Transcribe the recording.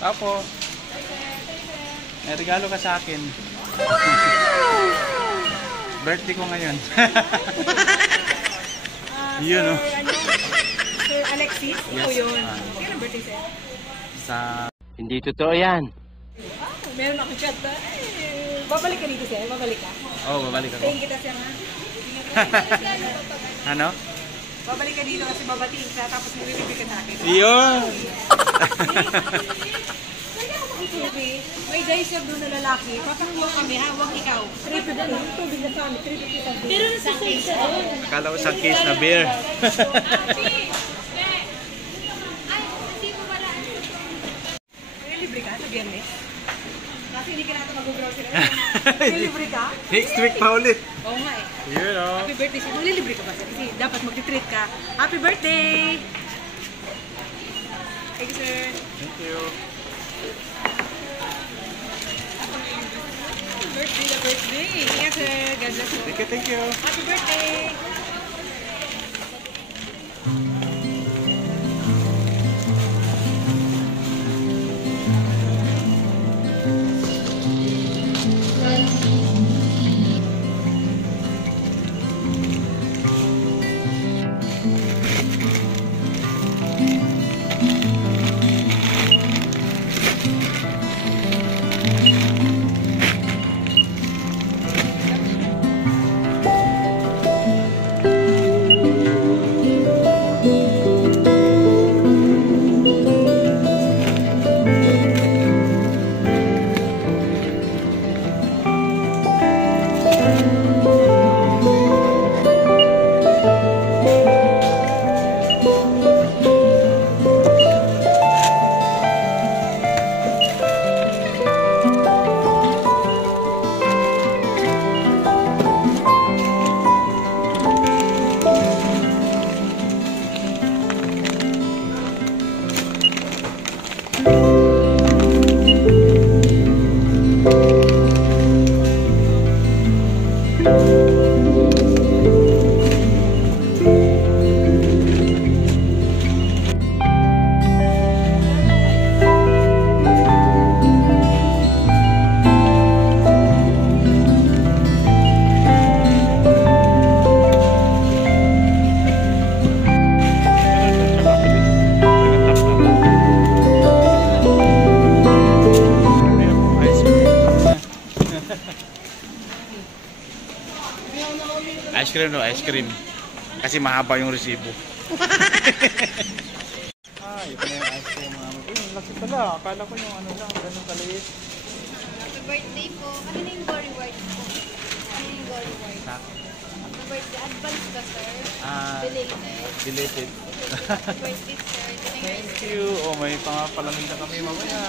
Apo. May regalo ka sa akin. Birthday ko ngayon. Yun o. Sir Alexis? Yes. O yun. Kailan birthday sir? Sa... Hindi totoo yan. Meron akong chat na. Babalik ka dito sir? Babalik ka? Oo, babalik ako. Tingin kita sir ha? Ano? Babalik ka dito kasi babatiin ka tapos nililibre ka sa akin. Yun! May day sir doon na lalaki. Papakuha kami ha, huwag ikaw. 350. Tubig na kami, 350. Pero nasa case doon. Akala ko isang case na beer. Nililibre ka sa biyernes? Kasi hindi ka natin mag-grocery. Nililibre ka? Next week pa ulit. Oo nga eh. Yun o. Happy birthday sir. Nililibre ka ba sir? Kasi dapat mag-treat ka. Happy birthday! Thank you sir. Thank you. Birthday na birthday. Yes sir. God bless you. Thank you, thank you. Happy birthday! Ice cream no, ice cream. Kasi mahaba yung resibo. Ah, ito na yung ice cream namin. Uy, ang laki pala. Akala ko yung ano lang, ganun kaliit. Happy birthday po. Ano na yung gory white po? Ano yung gory white? Happy birthday. Advance ka, sir? Belated. Belated. Happy birthday, sir. Thank you. Oh, may pangapalamig na kami mamaya.